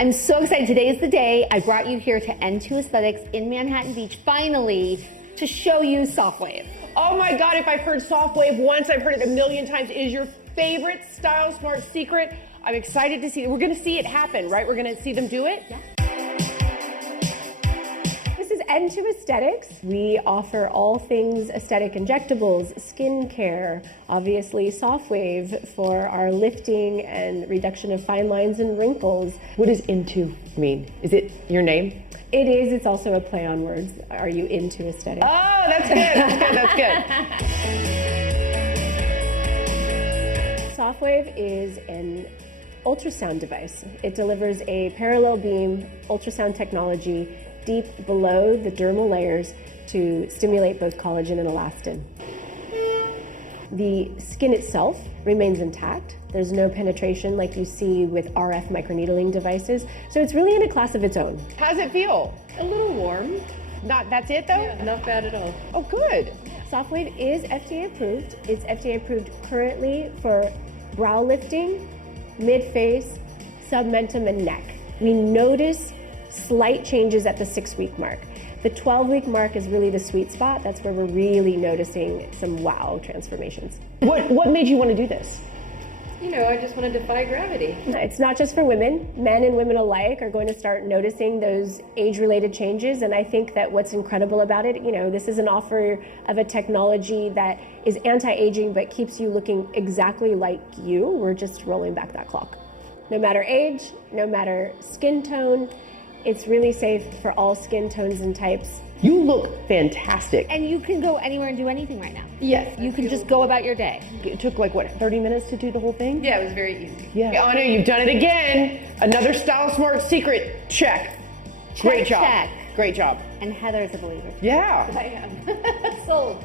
I'm so excited. Today is the day. I brought you here to N2 Aesthetics in Manhattan Beach, finally, to show you Sofwave. Oh my God, if I've heard Sofwave once, I've heard it a million times. It is your favorite Style Smart secret. I'm excited to see it. We're gonna see it happen, right? We're gonna see them do it? Yeah. This is N2 Aesthetics. We offer all things aesthetic injectables, skincare, obviously Sofwave for our lifting and reduction of fine lines and wrinkles. What does into mean? Is it your name? It is, it's also a play on words. Are you into aesthetics? Oh, that's good, that's good, that's good. Sofwave is an ultrasound device. It delivers a parallel beam ultrasound technology deep below the dermal layers to stimulate both collagen and elastin. The skin itself remains intact. There's no penetration like you see with RF microneedling devices. So it's really in a class of its own. How's it feel? A little warm. That's it though? Yeah, not bad at all. Oh, good. Sofwave is FDA approved. It's FDA approved currently for brow lifting, mid-face, submental, and neck. We notice slight changes at the 6-week mark. The 12-week mark is really the sweet spot. That's where we're really noticing some wow transformations. What made you want to do this? You know, I just want to defy gravity. It's not just for women. Men and women alike are going to start noticing those age-related changes, and I think that what's incredible about it, you know, this is an offer of a technology that is anti-aging but keeps you looking exactly like you. We're just rolling back that clock. No matter age, no matter skin tone, it's really safe for all skin tones and types. You look fantastic. And you can go anywhere and do anything right now. Yes. You can just go about your day. It took like, what, 30 minutes to do the whole thing? Yeah, it was very easy. Yeah. Anna, you've done it again. Another Style Smart secret. Check. Great job. Check. Great job. And Heather's a believer. Yeah. I am. Sold.